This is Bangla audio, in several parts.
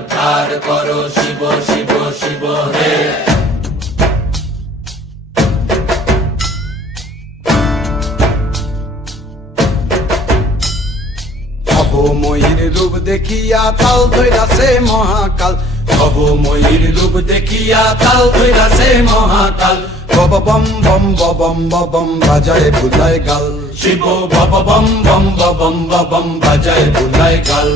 উদ্ধার করো শিব শিব শিব হে। ভবময়ীর রূপ দেখিয়া তাল ধইরাছে মহাকাল, ভবময়ীর রূপ দেখিয়া তাল ধইরাছে মহাকাল। বব বম বম বম বম বাজায় বুলায় গাল, শিব বব বম বম বম বম বাজায় বুলায় গাল।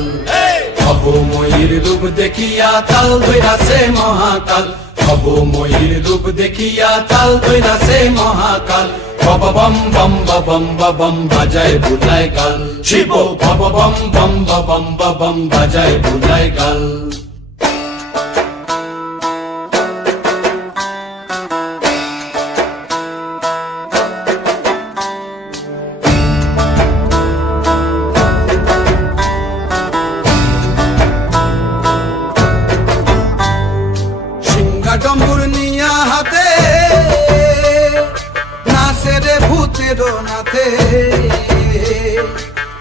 ভবময়ীর রূপ দেখিয়া তাল ধইরাছে মহাকাল, ভবময়ীর রূপ দেখিয়া তাল ধইরাছে মহাকাল। বব বম বম বম বাজায় বুলায় গাল, শিব বব বম বম বম বাজায় বুলায় গাল। ডম্বুর নিয়া হাতে নাচে রে ভূতের নাথে,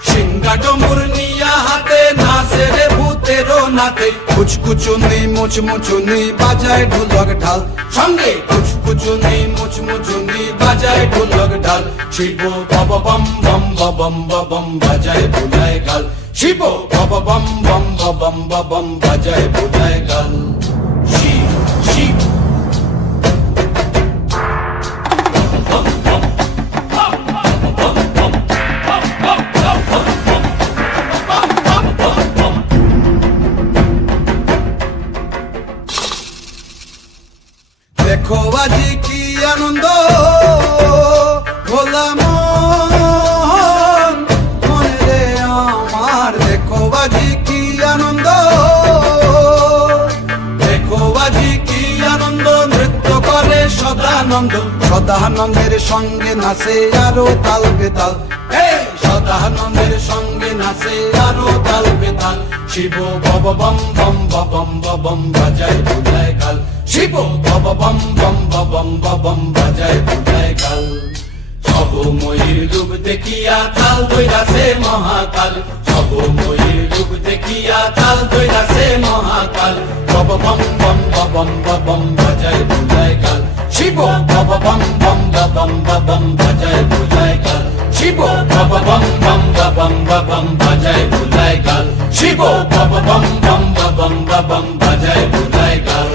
সিংহা ডম্বুর নিয়া হাতে নাচে রে ভূতের নাথে। কুচকুচুনি মুচমুচুনি বাজায় ঢোলক ঢাল, সঙ্গে কুচকুচুনি মুচমুচুনি বাজায় ঢোলক ঢাল। শিব বব বম বম বাজায় বুলায় গাল, শিব বব বম বম বাজায় বুলায় গাল। শিব শিব দেখো আজি কি আনন্দ ভোলা মন মনে রে আমার, দেখো আজি কি আনন্দ, দেখো আজি কি আনন্দ, নৃত্য করে সদানন্দ। সদানন্দের সঙ্গে নাচে আরো তাল বেতাল, সদানন্দের সঙ্গে নাচে আরো তাল বেতাল। শিব বব বম বম বাজায় বুলায় গাল, শিব বব বম বম বাজায় বুলায় গাল। ভবময়ীর রূপ দেখিয়া তাল ধইরাছে মহাকাল, ভবময়ীর রূপ দেখিয়া তাল ধইরাছে মহাকাল। বব বম বম বাজায় বুলায় গাল, শিব বব বম বম বাজায় বুলায় গাল, শিব বব বম বম বাজায় বুলায় গাল, শিব বব বম বম বাজায় বুলায় গাল।